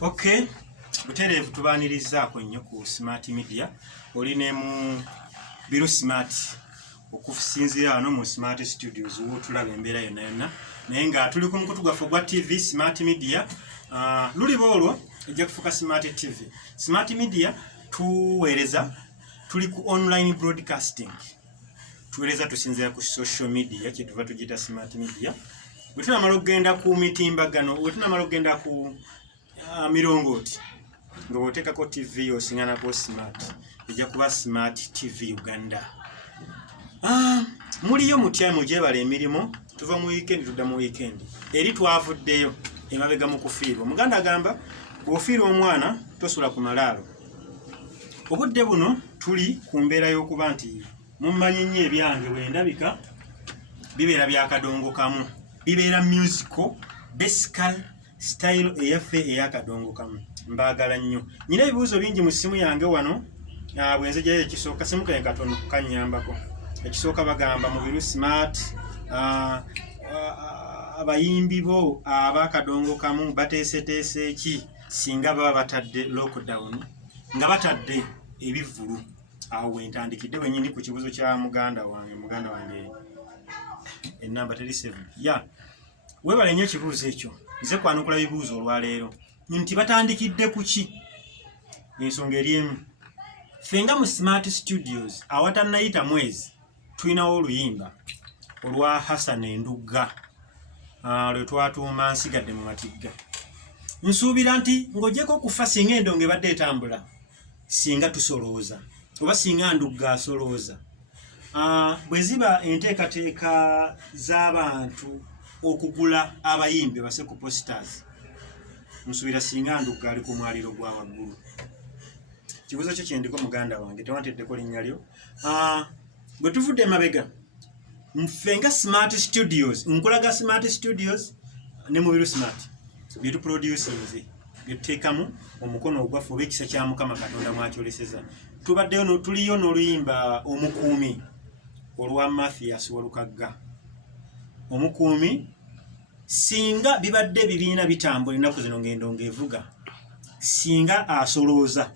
Okay, butereevu tubaanirizaako nnyo ku Smart Media oline mu Biro Smart okusinziira wano mu Smart Studios wotulaba embeera yonna yonna naye nga tuli ku mukutu gwaffe gwa TV Smart Media luliba olwo ejja kufuuka Smart TV. Smart Media tuweereza tuli ku online broadcasting tuweereza tusinziira ku social media kyetuva tugiyita Smart Media bwe tunamala okugenda ku mitimbagano bwe tunamala okugenda ku mirongooti nga bw'oteekako TV osinganako Smart ejja kuba Smart TV Uganda. Muliyo mutya mugyebala emirimu tuva mu weekend tudda mu weekend eri twavuddeyo emabega mu kufiirwa. Muganda agamba bw'ofiirwa omwana tosula ku malaalo. Obudde buno tuli ku mbeera y'okuba nti mumanyi nnyo ebyange bwe ndabika bibeera byakadongo kamu bibeera musical basical style eyaffe eyakadongo kamu mbaagala nnyo. Nyina ebibuuzo bingi mu ssimu yange wano bwe nzigyayo ekisooka simu kange katono kanyambako. Ekisooka bagamba mu Biro Smart abayimbi bo abakadongo kamu bateeseteese ki singa baba batadde lockdown nga batadde ebivulu awo wentandikidde wenyini ku kibuzo kya muganda wange enamba 37 ya webale nnyo ekibuuzo ekyo nze kwanukula bibuuzo olwaleero nti batandikidde ku ki ensonga eri emu. Fenga mu Smart Studios awatannayita mwezi tulinawo oluyimba olwa Hassan Endugga lwe twatuuma nsigadde mu matigga. Nsuubira nti ng'ogyeko okufa singa endongo ebadde etambula singa tusolooza oba singa Ndugga asolooza bwe ziba enteekateeka z'abantu okugula abayimbi base ku posters nsuubira singa Ndugga ali ku mwaliro gwa waggulu. Kibuuzo kyo kyendiko muganda wange tewanteddeko linnya lyo. Bwe tuvudde emabega nfenga Smart Studios nkulaga Smart Studios ne mu Biro Smart bye tuproducinze bye tuteekamu omukono ogwaffe oba ekisa kya Mukama Katonda mwakyoleseza. Tubaddeyo tuliyo n'oluyimba omukuumi olwa Mathias Walukagga. Omukuumi singa bibadde bibiina bitambula ennaku zino ng'endongo evuga singa asolooza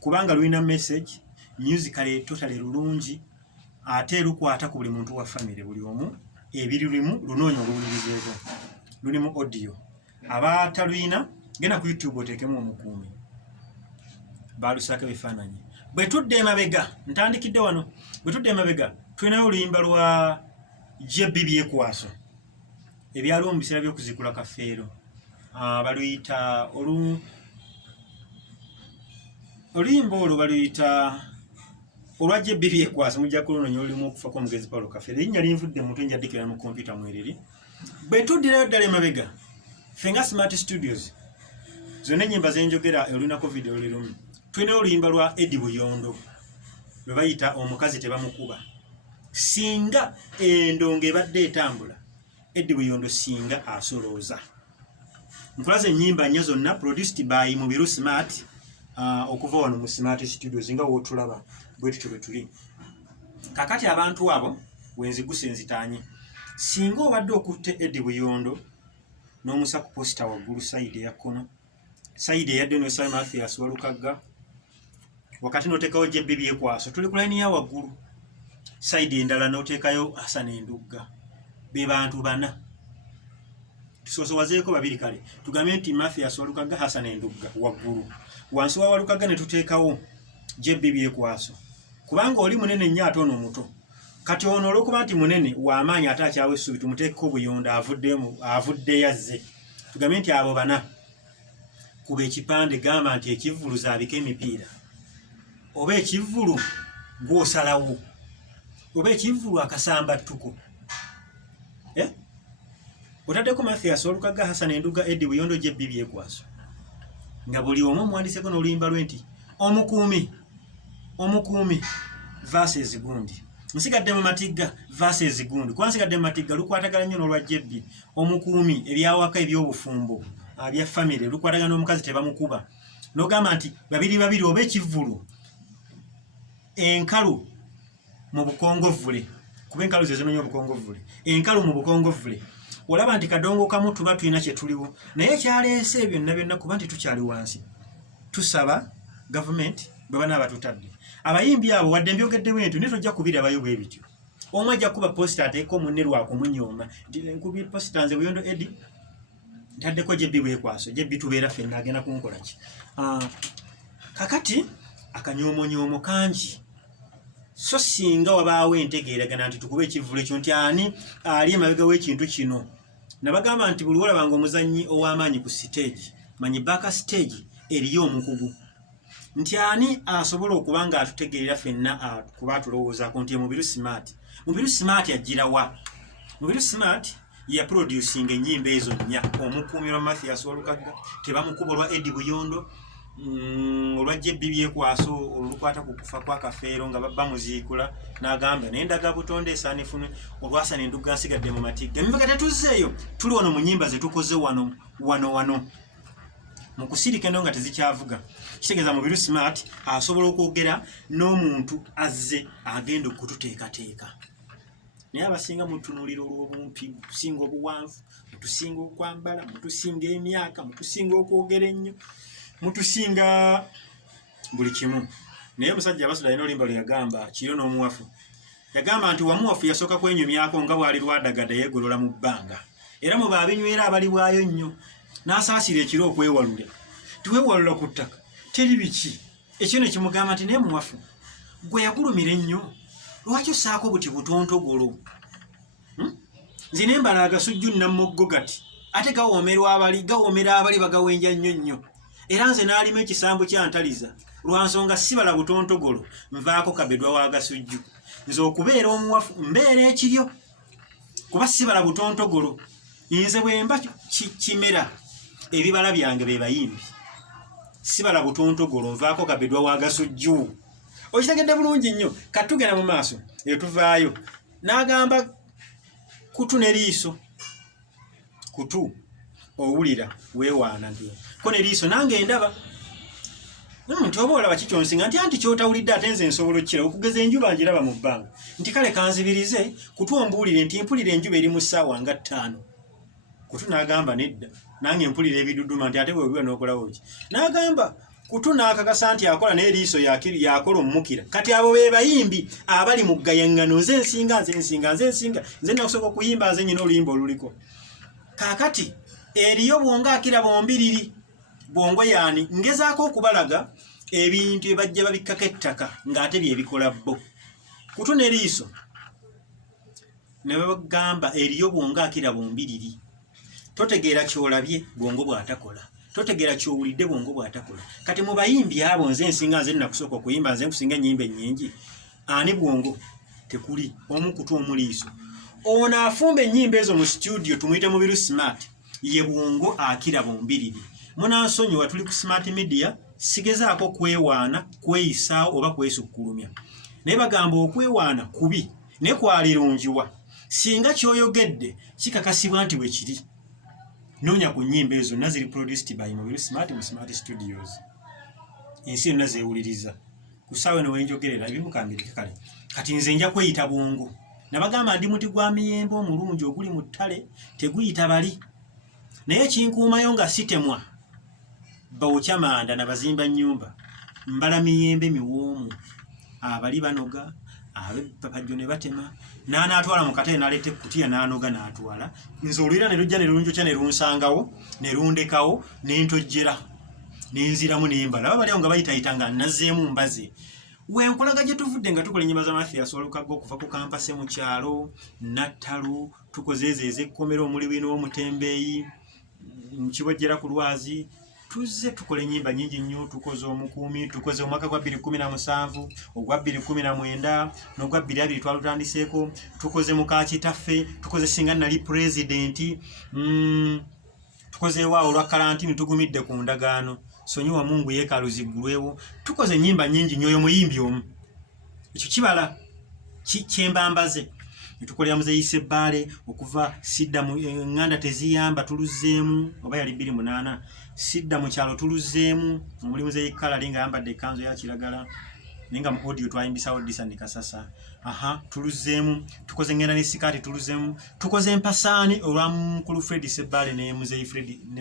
kubanga lulina message musically totally lulungi ate lukwata ku buli muntu wa family buli omu ebirimu lunoonya oluwulirizeeko lulimu audio abataluyina genda ku YouTube oteekemu omukuumi balusaka bifaananyi. Bwe tudde emabega ntandikidde wano bwe tudde emabega tulinayo oluyimba lwa JB Byekwaso ebyaliwo mu biseera by'okuzikula kafeero baluyita oluyimba olwo baluyita olwa JB Byekwaso mujja kulunoonya olulimu okufa kw'omugezi Paulo Kafeero erinnya linvudde mu mutwe njaddikira mu kompyuta mwereri. Bwe tuddirayo ddala emabega fenga Smart Studios zonna ennyimba zenjogera olunako video lirumu tulinayo oluyimba lwa Eddie Buyondo lwe bayita omukazi tebamukuba. Singa endongo ebadde etambula Eddie Buyondo singa asolooza. Nkulaze ennyimba nnyo zonna produced by mu Biro Smart okuva wano mu Smart Studios nga wootulaba bwe tutyo bwe tuli. Kakati abantu abo wenziguse nzitaanye singa obadde okutte Eddie Buyondo n'omusa ku posta waggulu sayidi eya kkono sayidi eyadde n'osaba Mathias Walukagga wakati n'oteekawo JB Byekwaso tuli ku layini ya waggulu sayidi endala n'oteekayo Hassan Endugga be bantu bana tusosowazeeko babiri kale tugambe nti Mathias Walukagga Hassan Endugga waggulu wansi wa Walukagga ne tuteekawo JB Byekwaso kubanga oli munene nnyo ate ono omuto. Kati ono olwokuba nti munene w'amaanyi ate akyawa essuubi tumuteekeko obuyonda avudde yazze. Tugambe nti abo bana kuba ekipande gamba nti ekivvulu zaabika emipiira oba ekivvulu gw'osalawo oba ekivvulu akasamba ttuko. Otaddeko Mathias Olukaga, Hassan Enduga, Eddie Buyondo, Jebbi Byekwaso nga buli omu omuwandiseko n'oluyimba lwe nti omukuumi versus Gundi. Nsigadde mu Matigga versus Gundi. Kuba nsigadde mu Matigga lukwatagana nnyo n'olwa Jebbi. Omukuumi ebyawaka eby'obufumbo abya family lukwatagana n'omukazi tebamukuba. N'ogamba nti babiri oba ekivvulu enkalu mu bukongovvule. Kuba enkalu ze zinoonya obukongovvule. Enkalu mu bukongovvule. Olaba nti kadongo kamu tuba tulina kye tuliwo. Naye kyaleese byonna kuba nti tukyali wansi. Tusaba gavumenti bwe banaaba tutadde. Abayimbi abo wadde mbyogedde bwentyo naye tojja kubirabayo bwe bityo. Omu ajja kuba posita ateeko munne lwakumunyooma nti nkubi posita nze Buyondo Eddie ntaddeko Jebbi Byekwaso. Jebbi tubeera ffenna agenda kunkola ki? Kakati akanyoomonyoomo kangi. So singa wabaawo entegeeragana nti tukube ekivvulu ekyo nti ani ali emabega w'ekintu kino. Nabagamba nti buli olabanga omuzannyi ow'amaanyi ku stage manyi baaka stage eriyo omukugu. Nti ani asobola okuba nga atutegeerera ffenna kuba atulowoozaako nti Mubiru Smart. Mubiru Smart ajjirawa? Mubiru Smart ya producing ennyimba ezo nnya. Omukuumi olwa Mathias Olukaga, tebamukuba olwa Eddie Buyondo, olwa Jebbi Byekwaso olukwata ku kufa kwa Kafeero nga babba muziikula n'agamba n'endaga butonde esaanifune olwa Hassan Enduga nsigadde mu Matigga. Emivuga tetuzzeeyo tuli wano mu nnyimba ze tukoze wano mu kusirika eno nga tezikyavuga. Kitegeeza Mubiru Smart asobola okwogera n'omuntu azze agenda okututeekateeka. Naye abasinga mutunuulira olw'obumpi, mutusinga obuwanvu, mutusinga okwambala, mutusinga emyaka, mutusinga okwogera ennyo, mutusinga buli kimu. Naye omusajja Abasudha alina oluyimba lwe yagamba Kiro n'Omuwafu. Yagamba nti Wamuwafu yasooka kwenyumyako nga bw'ali Lwadagada yeegolola mu bbanga. Era mu baabinywera abali bwayo nnyo. N'asaasira Ekiro okwewalula. Tiweewalula ku ttaka. Teri biki. Ekyo ne kimugamba nti naye Muwafu gwe yagulumira ennyo. Lwaki ossaako buti butontogolo? Nze ne mbala agasujju Namuggo gati. Ate gawoomera abali bagawenja nnyo. Era nze n'alima ekisambu kyantaliza. Lwa nsonga sibala butontogolo nvaako kabedwa w'agasujju. Nze okubeera omuwafu mbeera ekiryo. Kuba sibala butontogolo. Nze bwe mba kimera ebibala byange be bayimbi. Sibala butontogolo nvaako kabedwa w'agasujju. Okitegedde bulungi nnyo. Katugenda mu maaso etuvaayo. N'agamba kutu ne liiso. Kutu owulira weewaana ndi. Ko ne liiso nange ndaba. Nti oba olaba kikyonsinga nti kyotawulidde ate nze nsobola okkira okugeza enjuba ngiraba mu bbanga. Nti kale kanzibirize kutu ombuulire nti mpulira enjuba eri mu ssaawa nga 5. Kutu n'agamba nedda. Nange mpulira ebiduduma nti ate bwe n'okolawo ki. N'agamba kutu n'akakasa nti akola naye liiso yakola omumukira. Kati abo be bayimbi abali mu ggayaŋŋano nze nsinga. Nze nakusooka okuyimba nze nyina oluyimba oluliko. Kaakati eriyo bwonga akira bombiriri. Bwongo yaani ngezaako okubalaga ebintu ebajja babikkako ettaka ng'ate bye bikola bo. Kutu ne liiso ne bagamba eriyo bwonga akira bombiriri. Totegeera kyolabye bwongo bw'atakola. Totegeera kyowulidde bwongo bw'atakola. Kati mu bayimbi abo nze nsinga nze nakusooka okuyimba nze nkusinga ennyimba ennyingi. Ani bwongo tekuli omu kutu omu liiso. Ono afumba ennyimba ezo mu studio tumuyite Mubiru Smart ye bwongo akira bombiriri. Munansonyiwa tuli ku Smart Media sigezaako kwewaana kweyisaawo oba kwesukkulumya. Naye bagamba okwewaana kubi ne kwalirungiwa. Singa kyoyogedde kikakasibwa nti bwe kiri. Noonya ku nnyimba ezo naziri produced by Mubiru Smart mu Smart Studios. Ensi yonna zeewuliriza. Ku ssaawa eno wenjogerera ebimukambirike kale. Kati nze nja kweyita bwongo. Nabagamba ndi muti gwa miyembe omulungi oguli mu ttale teguyita bali. Naye kinkuumayo nga sitemwa. Bawukyamanda na bazimba nnyumba. Mbala miyembe miwoomu. Abali banoga, abapapajjo ne batema. N'anaatwala mu katale n'aleeta ekkutiya n'anoga n'atwala. Nze olwira ne lujja ne lunjokya ne lunsangawo, ne lundekawo, ne ntojjera. Ne nziramu ne mbala. Baba bali awo nga bayitayita nga nazzeemu mbaze. wenkolaga gye tuvudde nga tukola ennyimba za Mathias Walukago okuva ku kampase mu kyalo Nattalu tukoze ezo ez'ekkomera omuli w'omutembeeyi mu Kibojjera ku Lwazi tuzze tukola ennyimba nnyingi nnyo tukoze omukuumi tukoze omwaka gwa 2017 ogwa 2019 n'ogwa 2020 twalutandiseeko tukoze Mukaakitaffe tukoze singa nali pulezidenti tukoze waawo olwa karantini tugumidde ku ndagaano sonyiwa Mungu yeekaalu ziggulwewo tukoze ennyimba nnyingi nnyo oyo muyimbi omu ekyo kibala kyembambaze tukolera Muzeeyi Ssebaale okuva sidda mu Nganda teziyamba tuluzzeemu oba yali 28 sidda mu kyalo tuluzzeemu omuli Muzeeyi Kalali nga yambadde ekkanzu ya kiragala nenga mu audio twayimbisawo Disani Kasasa tuluzzeemu tukoze Ngenda ne Sikaati tuluzzeemu tukoze Empasaani olwa Mukulu Fred Ssebaale ne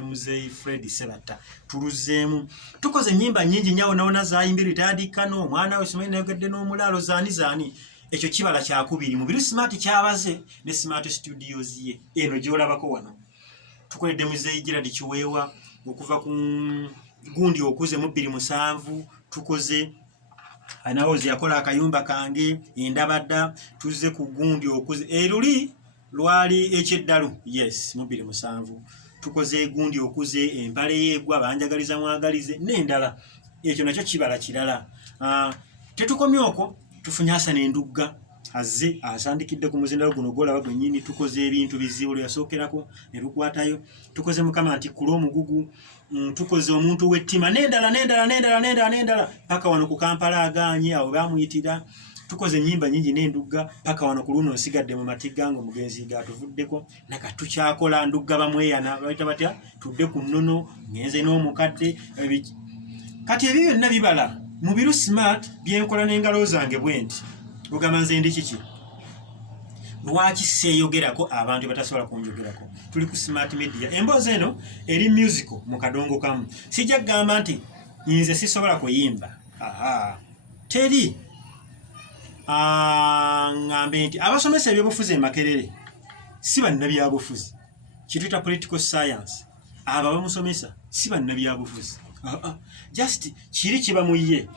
Muzeeyi Fred Sebatta tuluzzeemu tukoze ennyimba nnyingi nyawo nawona zayimbirwa Tayadi Kano omwana we Simanyi nayogedde n'omulaalo zaani ekyo kibala kyakubiri mu biru Smart kyabaze ne Smart Studios ye eno gyolabako wano tukoledde Muzeeyi Gerald Kiweewa okuva ku gundi okuze mu 2007 tukoze anawozi yakola akayumba kange endabadda tuzze ku gundi okuze eruli lwali ekyeddalu yes mu 2007 tukoze gundi okuze empale yeegwa banjagaliza mwagalize n'endala ekyo nakyo kibala kirala tetukomye okwo tufunye Hassan Endugga azze asandikidde ku muzindalo guno golaba gwennyini tukoze ebintu bizibu lyasookerako ne lukwatayo tukoze Mukama Ntikkula Omugugu tukoze Omuntu w'ettima n'endala paka wano ku Kampala aganye awo bamuyitira tukoze ennyimba nnyingi n'Endugga paka wano ku luno nsigadde mu matiga ngo omugenzi gatuvuddeko naka tukyakola Ndugga bamweyana bayita batya tudde ku nnono ngenze n'omukadde kati ebyo byonna bibala mu biru Smart byenkola n'engalo zange bwenti ogamba nze ndi kiki lwaki seeyogerako abantu batasobola kunjogerako tuli ku Smart Media emboozi eno eri musical mu kadongo kamu sijja kugamba nti nze sisobola kuyimba teri ngambe nti abasomesa ebyobufuzi e Makerere si bannabyabufuzi kituyita political science abo abamusomesa si bannabyabufuzi just kiri kiba muye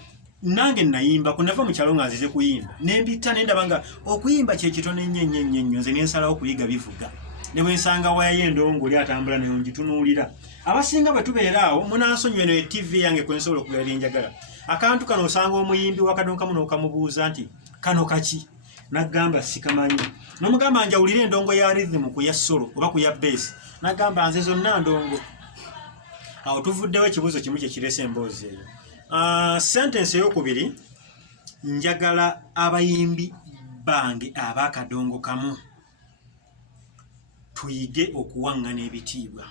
nange nayimba kunava mu kyalo nga nzize kuyimba nembita nendaba nga okuyimba kye kitone nnyo nze nensalawo kuyiga bivuga ne bwe nsanga wayaye endongo oli atambula nayo ngitunuulira abasinga bwe tubeeraawo munansonyiwe eno TV yange kwe nsobola okubeera njagala akantu kano osanga omuyimbi wakadonka muno okamubuuza nti kano kaki nagamba sikamanyi n'omugamba njawulire endongo ya rhythm ku ya solo oba ku ya bass nagamba nze zonna ndongo awo tuvuddewo ekibuuzo kimu kye kirese emboozi eyo sentence eyokubiri njagala abayimbi bange ab'akadongo kamu tuyige okuwaŋŋana ebitiibwa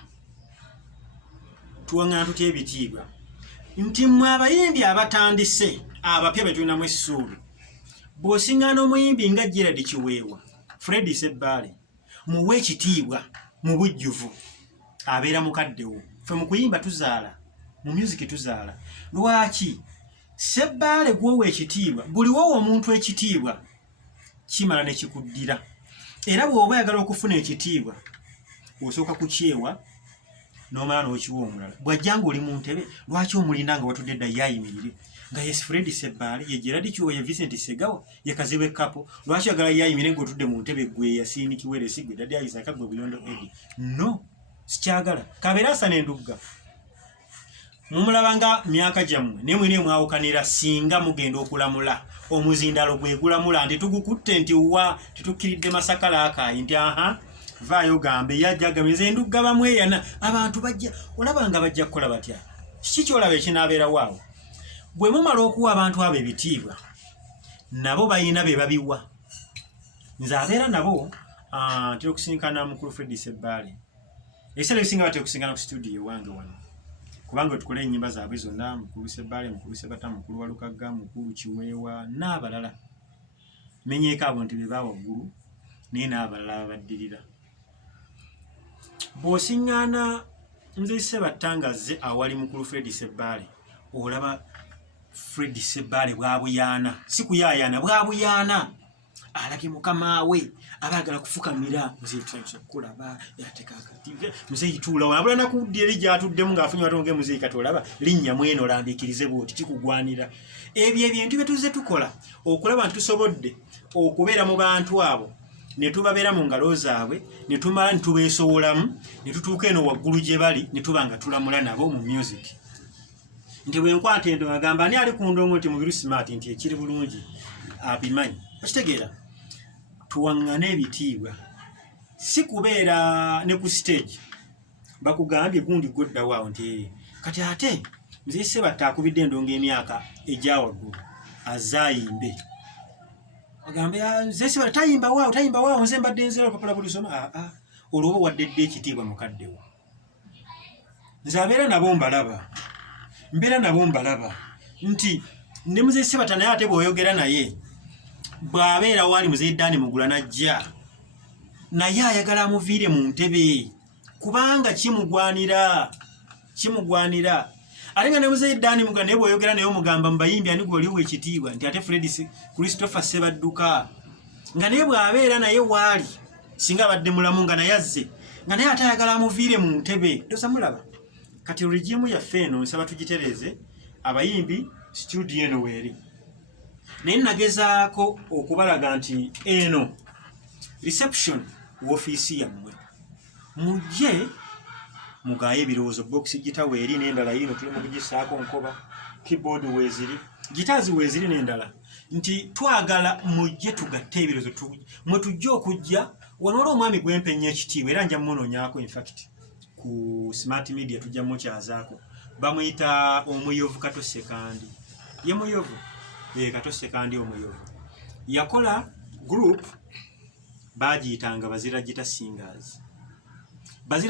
tuwaŋŋana tutya ebitiibwa nti mmwe abayimbi abatandise abapya be tulinamu essuubi bw'osiŋŋaana omuyimbi nga Gerald Kiweewa Fred Ssebaale muwe ekitiibwa mu bujjuvu abeera mukaddewo ffe mu kuyimba tuzaala mu music tuzaala lwaki Ssebaale gwowe ekitiibwa buli wowe omuntu ekitiibwa kimala ne kikuddira era bw'oba oyagala okufuna ekitiibwa osooka kukyewa n'omala n'okiwa omulala bw'ajja ng'oli mu ntebe lwaki omulinda nga watudde dda yayimirire nga yes Fred Ssebaale ye Gerald Kiweewa ye Vincent Segawa ye Kazibu Kapo lwaki oyagala yayimirire ng'otudde mu ntebe gwe Yasiini Kiwere Sigwe Daddy Isaac gwe Bilondo Eddie no sikyagala kabeera Hassan Endugga mumulabanga myaka gyammwe ne mwine mwawukanira singa mugenda okulamula omuzindalo gwe gulamula nti tugukutte nti wa tetukkiridde Masakala akaayi nti vaayo gambe yajjaga nze Endugga bamweyana abantu bajja olabanga bajja kukola batya kiki kyolaba ekinaabeera waawo bwe mumala okuwa abantu abo ebitiibwa nabo bayina be babiwa nze abeera nabo ntera okusinkana Mukulu Fred Ssebaale ebiseera ebisinga batera okusinkana ku studio wange wano kubanga tukola ennyimba zaabwe zonna Mukulu Ssebaale Mukulu Sebatta Mukulu Walukaga Mukulu Kiweewa n'abalala menyeeko abo nti be baawaggulu naye n'abalala babaddirira bw'osiŋŋaana Nze Sebatta ngazze awali Mukulu Fred Ssebaale olaba Fred Ssebaale bwabuyaana si kuyaayana bwabuyaana alage mukama we abagala kufukamira mzee twayinza kulaba yateka akati mzee itula wabula nakudde lija atuddemu ngaafunye watonge mzee katolaba linnya mweno lambikirize bwoti kikugwanira ebyo ebintu betuze tukola okulaba ntusobodde okubeera mu bantu abo ne tubabeera mu ngalo zaabwe ne tumala nitubeesowolamu ne tutuuka eno waggulu gye bali ne tubanga tulamula nabo mu music nti bwe nkwata endo agamba ani ali ku ndongo nti mubiru smart nti ekiri bulungi abimanyi okitegeera tuwaŋŋane ebitiibwa si kubeera ne ku stage bakugambye gundi godda waawo nti kati ate mzee Sebatta akubidde endongo emyaka egyawaggulu azayimbe agamba mzee Sebatta tayimba waawo nze mbadde nzera papula bulisoma olwoba waddedde ekitiibwa mukaddewo nze abeera nabo mbalaba nti ne mzee Sebatta naye ate bw'oyogera naye bw'abeera wali mzee Dani Mugula najja naye ayagala amuviire mu ntebe kubanga kimugwanira ate nga ne mzee Dani Mugula naye bw'oyogera naye omugamba mubayimbi ani gw'oliwo ekitiibwa nti ate Fred Christopher Sebadduka nga naye bw'abeera naye waali singa abadde mulamu nga naye azze nga naye ate ayagala amuviire mu ntebe ndoza mulaba kati regimu yaffe eno nsaba tugitereeze abayimbi studio eno weeri naye nagezaako okubalaga nti eno reception woofiisi yammwe mujje mugaye ebirowoozo box gita weeri n'endala yino tuli mu kugisaako nkoba keyboard weeziri gitaazi weeziri n'endala nti twagala mujje tugatte ebirowoozo mwe tujja okujja wano omwami gwempenya ekitiibwa era nja munoonyaako infact ku smart media tujja mukyazaako bamuyita omuyovu Kato Sekandi ye muyovu Kato Sekandi omuyovu yakola group bagiyitanga Bazira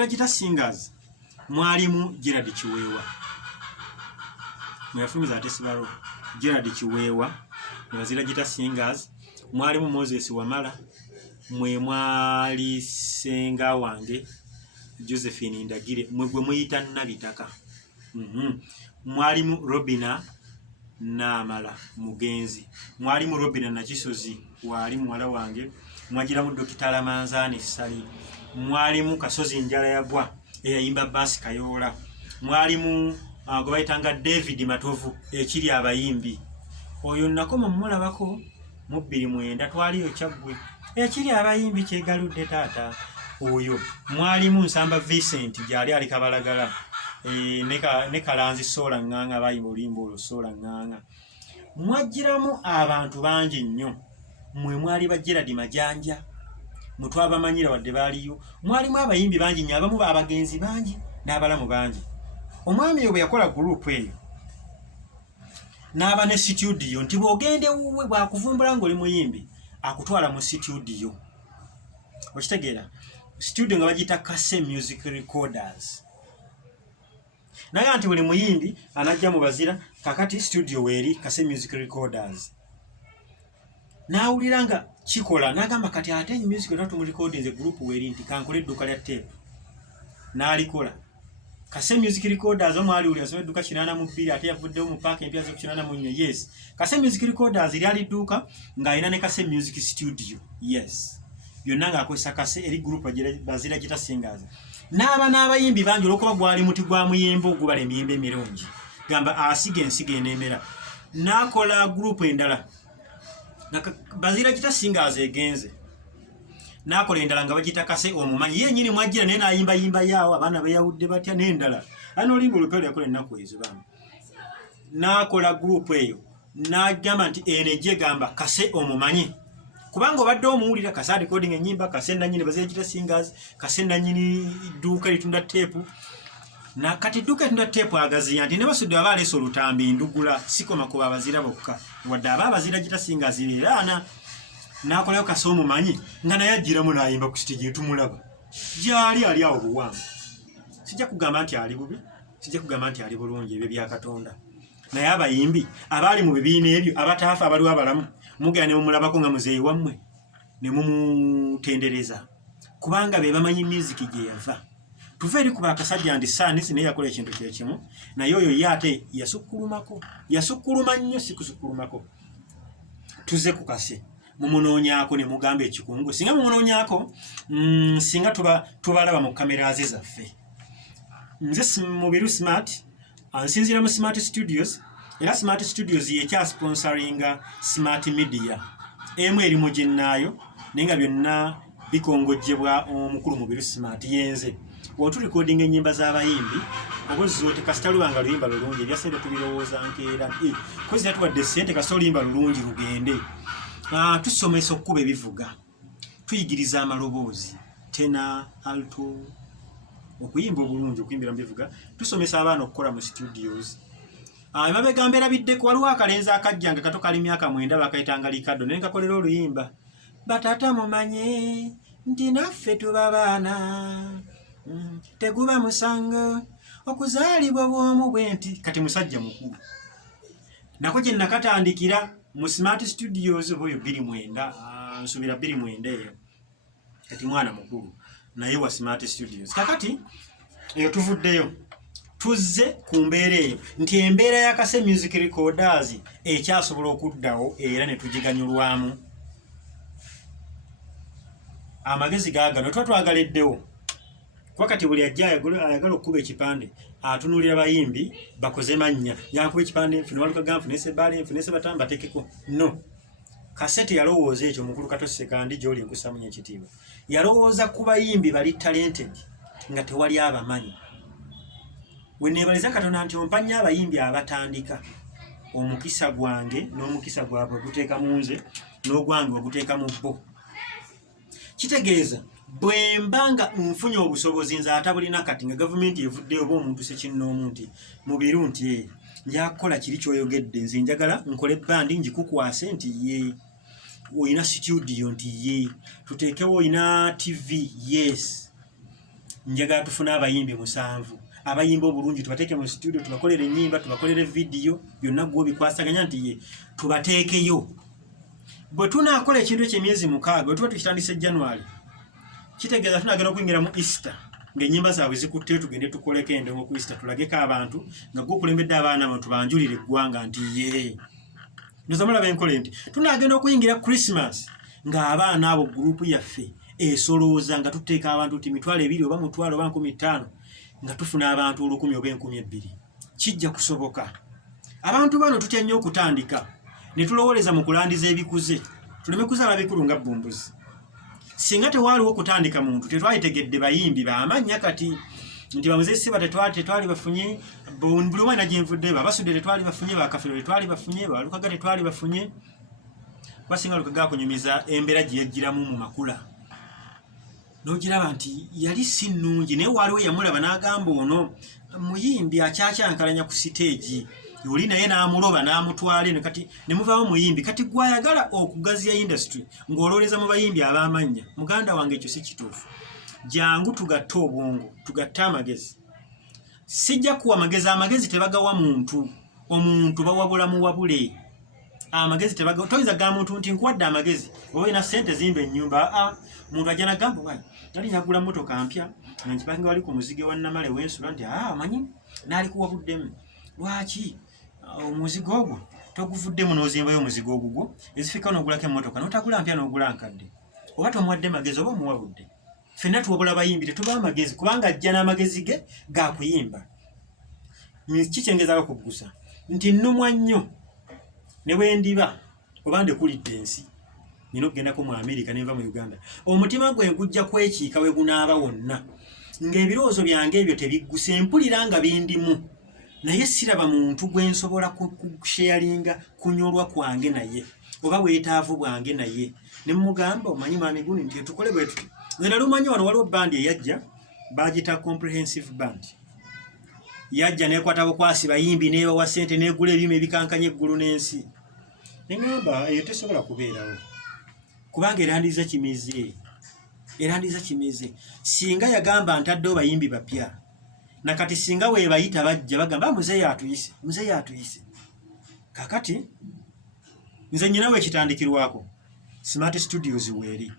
Gita Singers mwalimu Gerard Kiweewa mweyafumiza ate sibalo Gerard Kiweewa Bazira Gita Singers mwalimu Moses Wamala mwe mwali senga wange Josephine Ndagire mwegwe muyita Nabitaka mwalimu Robina Namala Mugenzi mwalimu Robina Nakisozi wali muwala wange mwagiramu Dr. Lamanzani Sali mwalimu Kasozi Njala yagwa eyayimba Bass Kayola mwalimu gwe bayitanga David Matovu ekiri abayimbi oyo nakoma mulabako mu 2009 twaliyo kyaggwe ekiri abayimbi kyegaludde taata oyo mwalimu Nsamba Vincent gyali ali Kabalagala ne Kalanzi Sola Nganga bayimba olimbo Sola Nganga mwagiramu abantu bangi nnyo mwe mwali ba Gerard Majanja mutwaba manyira wadde baliyo mwalimu abayimbi bangi nnyo abamu abagenzi bangi n'abalamu bangi omwami oyo bwe yakola group eyo n'aba ne studio nti bw'ogende wuwe bwakuvumbula ng'oli muyimbi akutwala mu studio okitegeera studio nga bagita Kase Music Recorders naye nti buli muyimbi anajja mu Bazira kakati studio weeri Kase Music Recorders nawulira nga kikola n'agamba kati ate music era tumu recordings group weeri nti kankole edduuka lya tape n'alikola Kase Music Recorders omwali uli asome edduuka 82 ate yavuddewo mu paaka empya zo 84 yes Kase Music Recorders lyali dduuka ng'alina ne Kase Music Studio yes byonna ng'akozesa Kase eri group Bazira Gita Singers n'abayimbi bangi olw'okuba gwali muti gwa muyembe ogubala emiyembe emirungi gamba asiga ensiga eneemera n'akola group endala Bazira Gita Singers egenze n'akola endala nga bagita Kase omumanyi ye nnyini mwajjira naye n'ayimbayimba yaawo abaana bayawudde batya n'endala ano olimba olupero yakola ennaku ezo bambi n'akola group eyo n'agamba nti eno ejje gamba Kase omumanyi kubanga obadde omuwulira Kase recording ennyimba Kase nannyini Bazira Gita Singers Kase nannyini dduuka litunda tape na kati dduuka litunda tape agaziya nti ne basudde abaleese olutambi ndugula sikoma kuba Abazira bokka wadde Bazira Gita Singers beeraana n'akolayo Kase omumanyi nga naye ajjiramu n'ayimba ku stage tumulaba gyali ali awo buwangu sijja kugamba nti ali bubi sijja kugamba nti ali bulungi ebyo bya Katonda naye abayimbi abaali mu bibiina ebyo abataafa abaliwo abalamu mugera ne mumulabako nga muzeeyi wammwe ne mumutendereza kubanga be bamanyi music gye yava tuve eri kuba akasajja ndi Sanis naye yakola ekintu kyekimu naye oyo ye ate yasukkuluma nnyo si kusukkulumako tuze ku Kase mumunoonyako ne mugamba ekikungu singa mumunoonyako singa tubalaba mu kamera zaffe nze Mubiru Smart nsinzira mu Smart Studios era Smart Studios yekya sponsoringa Smart Media emu eri mu ginnaayo nenga byonna bikongojjebwa omukulu Mubiru Smart yenze wotu recording ennyimba z'abayimbi obozizote kasitaluwanga luyimba lulungi ebya sente tubirowooza nkeera kozi natuwadde sente kasita oluyimba lulungi lugende tusomesa okkuba ebivuga tuyigiriza amaloboozi tena alto okuyimba obulungi okuyimbira mu bivuga tusomesa abaana okukola mu studios emabega mbeera biddeko waliwo akalenzi akajjanga kato kali myaka 9 bakayitanga Likado naye nkakolera oluyimba batata mumanye nti naffe tuba baana teguba musango okuzaalibwa bw'omu bwenti kati musajja mukulu nako gye nakatandikira mu Smart Studios oyo 29 nsubira 29 eyo kati mwana mukulu naye wa Smart Studios kakati eyo tuvuddeyo tuzze ku mbeera eyo nti embeera ya Kase Music Recorders ekyasobola okuddawo era ne tugiganyulwamu amagezi gaagano twagaleddewo wakati buli ajja ayagala okuba ekipande atunulira bayimbi bakoze mannya yakuba ekipande fino waluka gamfu nese bale nese batamba tekeko no kasete yalowooza ekyo mukulu Kato Sekandi gy'oli nkusamunya ekitiibwa yalowooza ku bayimbi bali talented nga tewali abamanyi weneebaliza Katonda nti ompanya abayimbi abatandika omukisa gwange n'omukisa gwabwe guteeka mu nze n'ogwange oguteeka mu bo kitegeeza bwembanga nfunye obusobozi nze atabulina kati nga gavumenti evuddeyo oba omuntu sekinnoomu nti Mubiru nti njakukola kiri kyoyogedde nze njagala nkole bandi njikukwase nti ye oyina studio nti ye tuteekewo oyina TV yes njagala tufuna abayimbi 7 abayimba obulungi tubateeke mu studio tubakolere ennyimba tubakolere video byonna gwo bikwasaganya nti ye tubateekeyo bwe tunaakola ekintu eky'emyezi 6 bwe tuba tukitandise January kitegeeza tunagenda okuyingira mu Easter ng'ennyimba zaabwe zikutte tugende tukoleko endongo ku Easter tulageko abantu nga gwo okulembedde abaana abo tubanjulire eggwanga nti ye nozamula benkola nti tunagenda okuyingira Christmas ng'abaana abo gurupu yaffe esolooza nga tuteeka abantu ti 2,000 oba 1,000 oba 15 nga tufuna abantu 10,000 oba 12,000 kijja kusoboka abantu bano tutya nnyo okutandika ne tulowooleza mu kulandiza ebikuze tuleme kuzaala bikulu nga bbumbuzi singa tewaaliwo okutandika muntu tetwayitegedde bayimbi baamannya kati nti bamuzesi tetwali bafunye buli omwana gyenvudde babasudde tetwali bafunye bakafiro tetwali bafunye balukaga tetwali bafunye basinga lukaga kunyumiza embeera gye yajjiramu mu makula n'ogiraba nti yali si nnungi naye waaliwo yamulaba n'agamba ono muyimbi akyakyankalanya ku siteegi oli naye n'amuloba n'amutwala eno kati ne muvaamu muyimbi kati gwayagala okugaziya industry ng'olowoleza mu bayimbi ab'amannya muganda wange ekyo si kituufu jangu tugatte obwongo tugatte amagezi sijja kuwa amagezi tebagawa omuntu bawabula muwabule amagezi tebagawa toyinza ga muntu nti nkuwadde amagezi oba olina ssente zimba ennyumba muntu ajja nagamba wayi nali nyagula mmotoka mpya nga nkipange wali ku muzige wa Namale w'ensula nti manyi naali kuwabuddemu lwaki omuzigo ogwo toguvuddemu n'ozimbayo omuzigo ogugwo ezifika n'ogulako emmotoka n'otagula mpya n'ogula nkadde oba tomuwadde magezi oba omuwabudde ffenna tuwabula bayimbi tetuba amagezi kubanga ajja n'amagezi ge gakuyimba kikyengezako kuggusa nti nnumwa nnyo ne bwendiba oba ndekulidde ensi nina okugendako mu Amerika nenva mu Uganda omutima gwe gujja kwekiika we gunaaba wonna ng'ebirowoozo byange ebyo tebigguse empulira nga bindimu naye siraba muntu gwe nsobola kusharinga kunyolwa kwange naye oba bwetaavu bwange naye ne mugamba omanyi mami guni nti tukole bwe tuti nena lumanyi wano waliwo bandi eyajja bagita comprehensive band yajja nekwata bukwasi bayimbi nebawa ssente negula ebyuma ebikankanya eggulu n'ensi neŋŋamba eyo tesobola kubeerawo kubanga erandiza kimize singa yagamba ntaddewo bayimbi bapya nakati singa webayita bajja bagamba muzeeyi atuyise kakati nze nyinawe ekitandikirwako Smart Studios weeri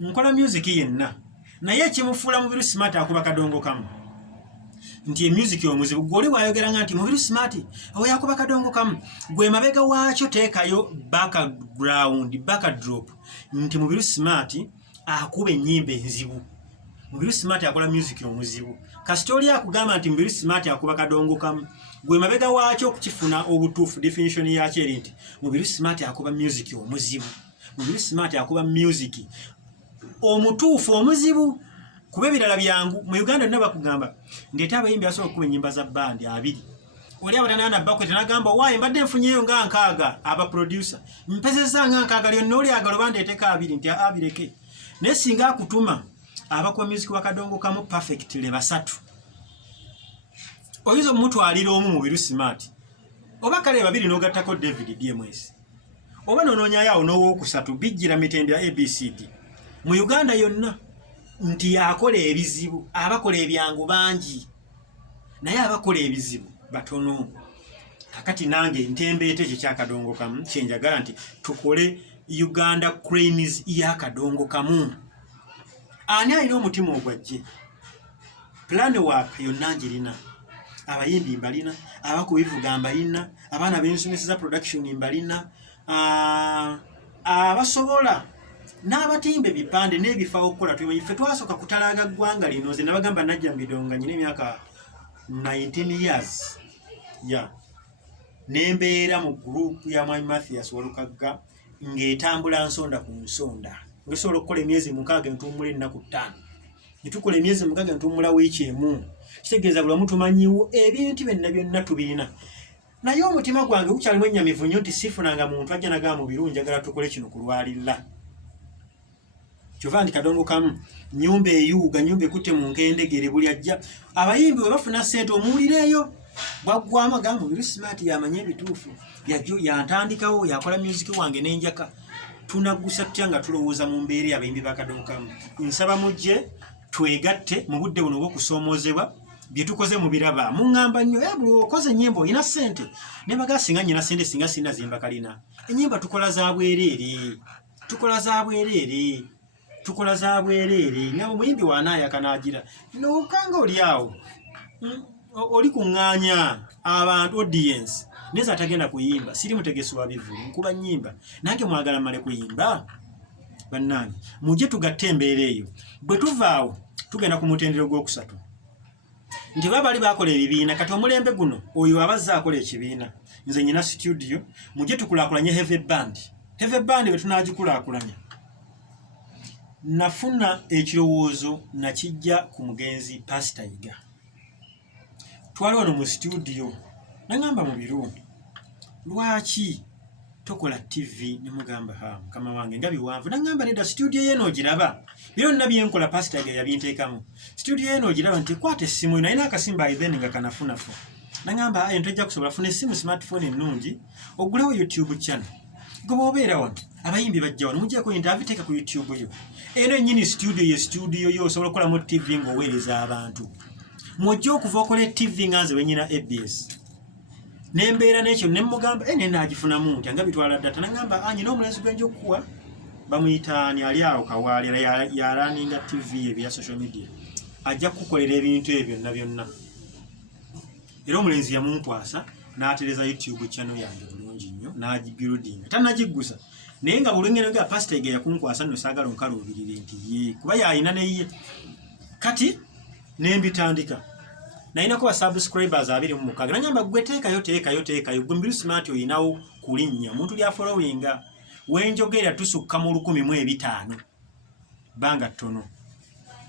nkola music yenna naye ekimufuula Mubiru Smart akuba kadongo kamu nti music omuzibu goli wayogeranga nti mubiru smart oyakuba kadongo kamu gwe mabega wacho teekayo backdrop nti mubiru smart akube nyimbe nzibu mubiru smart akola music omuzibu kastori akugamba nti mubiru smart akuba kadongo kamu gwe mabega wacho kukifuna obutufu definition ya cheri nti mubiru smart akuba music omuzibu mubiru smart akuba music omutufu omuzibu kube birala byangu mu Uganda naba kugamba ndeta abayimbi aso okuba nyimba za band abiri oli abatanana bakwete nagamba waye mbadde mfunyeyo nga nkaaga aba producer mpezeza nga nkaaga lyo noli agalo bandeteka abiri nti abireke nesinga akutuma abakwa music wakadongo kamu perfectly basatu oyizo mutwalira omu mubiru smart oba kale babiri nogattako David DMS oba nononya yawo nowo kusatu bijjira mitendo ya ABCD mu Uganda yonna nti akola ebizibu abakola ebyangu bangi naye abakola ebizibu batono kakati nange ntembeete kyakadongo kamu kyenjagala nti tukole Uganda Cranes ya kadongo kamu ani alina omutima ogwajje plan work yonna njirina abayimbi mbalina abakubivuga mbalina abaana bensomeseza production mbalina abasobola n'abatimbe bipande n'ebifa okukola tumanyi ffe twasoka kutalaga ggwanga lino nze nabagamba najja mbidonga nyina emyaka 19 years nembeera mu group ya Mwami Mathias Walukagga ng'etambula nsonda ku nsonda ngesobola okukola emyezi 6 entummula ennaku 5 nitukola emyezi 6 entummula wiiki emu kitegeeza buli omu tumanyiwo ebintu byonna tubirina naye omutima gwange gukyalimu ennyamivu nnyo nti sifunanga muntu ajja nagamba mu birungi njagala tukole kino kulwalira kyova ndi kadongo kamu nyumba eyuuga nyumba ekutte mu nkendegere buli ajja abayimbi we bafuna ssente omuwulireeyo bwaggwamu agamba mubiru smart yamanye ebituufu yantandikawo yakola music wange n'enjaka tunagusa tutya nga tulowooza mu mbeera abayimbi bakadongo kamu nsaba mujje twegatte mu budde buno obw'okusoomoozebwa bye tukoze mu biraba muŋŋamba nnyo buli okoze ennyimba olina ssente ne baga singa nnyina ssente singa sina zimba kalina ennyimba tukola za bwereere tukola za bwereere nga omuyimbi waanaayaka n'agira nokanga oli awo oli kuŋŋaanya abantu audience neza atagenda kuyimba siri mutegesi wa bivulu nkuba nnyimba nange mwagala mmale kuyimba bannange mujje tugatte embeera eyo bwe tuvaawo tugenda ku mutendero gw'okusatu nti babali bakola ebibiina kati omulembe guno oyo abazza akola ekibiina nze nyina studio mujje tukulaakulanye heavy band bwe tunaagikulaakulanya nafuna ekirowoozo nakijja ku mugenzi Pastor Yiga twali wano mu studio nangamba mu birundi lwaki tokola TV nemugamba mukama wange nga biwanvu nangamba nedda studio yeno ogiraba biro nna byenkola Pastor Yiga yabinteekamu studio yeno ogiraba nti kwata essimu eno alina akasimba then nga kanafunafu nangamba entojja kusobola funa essimu smartphone ennungi ogulewo YouTube channel goba obeera wano abayimbi bajja wano mujjako interview teeka ku YouTube yo eno ennyini studio yo osobola okukolamu TV ng'oweereza abantu mwojja okuva okola TV nga nze wenyina ABS nembeera n'ekyo nemugamba nenaagifunamu nti anga bitwala data nangamba anyina omulenzi gwenja okukuwa bamuyitaani ali awo kawaali yalaninga TV ebya social media ajja kukolera ebintu ebyo byonna era omulenzi yamunkwasa n'atereza YouTube channel yange bulungi nnyo n'agibuilding tanagiggusa naye nga bulengero nga Pastor Yiga yakunkwasa nno saagala onkaluubirire nti ye kuba yalina neye kati nembitandika nayinako ba subscribers 26 nangamba gwe teekayo gwe Mubiru Smart oyinawo kulinnya omuntu lya followinga wenjogera tusukka mu 105 banga ttono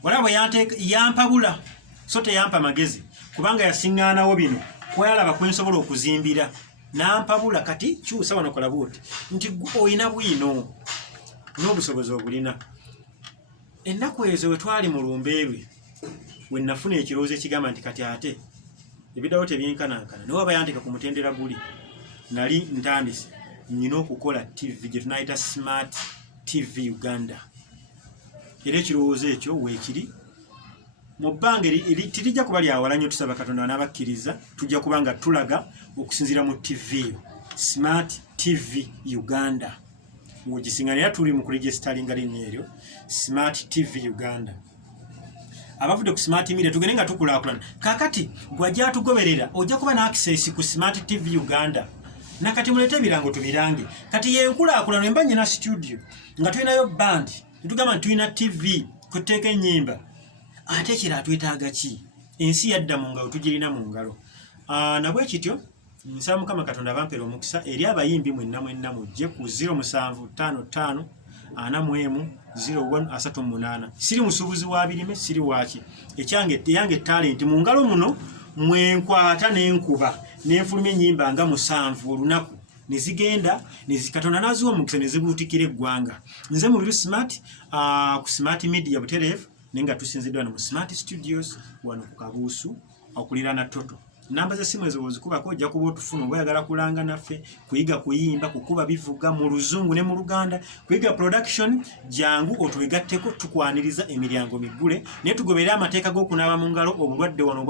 wala bwe yampabula so teyampa magezi kubanga yasiŋŋaanawo bino kwalaba kwensobola okuzimbira nampabula kati kyusa wano kola bwoti nti oyina bwino n'obusobozi obulina ennaku ezo we twali mu lumbeerwe we nafuna ekirowoozo ekigamba nti kati ate ebidawo tebyenkanankana naye waba yanteka ku mutendera guli nali ntandise nnyina okukola TV gye tunayita Smart TV Uganda era ekirowoozo ekyo weekiri mu bbanga tirijja kuba lyawala nnyo tusaba Katonda n'abakkiriza tujja kuba nga tulaga okusinziira mu TV Smart TV Uganda wogisinga era tuli mu kuregisitalinga linnya eryo Smart TV Uganda abavudde ku smart media tugende nga tukulaakulana. Kakati gwajja tugoberera ojja kuba na access ku Smart TV Uganda. Nakati mulete ebirango tubirange. Kati yenkulaakulana emba nyina studio nga tulinayo band tugamba tulina TV kuteeka ennyimba. Ate kira twetaaga ki? Ensi yadda mu ngalo tugirina mu ngalo. Nabwe kityo nsaba Mukama Katonda bampera omukisa eri abayimbi mwenna mujje ku 0755 41 siri musubuzi wa birime siri waki yange talent mu ngalo muno mwenkwata n'enkuba n'enfulumya ennyimba nga 7 olunaku nezigenda Katonda naziwa omukisa nezibuutikira eggwanga. Nze mu biru smart ku Smart Media Butereevu nenga tusinziddwa mu Smart Studios wano ku Kabuusu okulirana Toto. Namba za simu ezo zikubako ojja kuba otufuna oyagala kulanga naffe kuyiga kuyimba kukuba bivuga mu Luzungu ne mu Luganda kuyiga production jangu otuyigatteko tukwaniriza emiryango migule naye tugoberera amateeka g'okunaaba mu ngalo obulwadde wano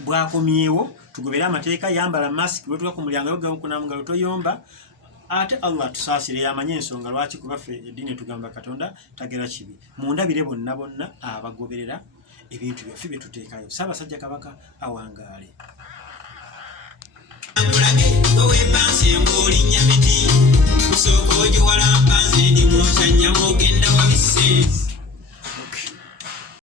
bwakomyewo tugoberera amateeka yambala mask bwetuka ku mulyango g'okunaaba mu ngalo toyomba. Ate Allah tusaasire yamanye ensonga lwaki kubaffe eddiini tugamba Katonda tagera kibi mundabire bonna abagoberera ebintu byaffe bye tuteekayo. Ssaabasajja Kabaka awangaale. Owepansi ng'olinya biti kusooka ogiwala mpanzi ndi mu kyanya mogenda wabise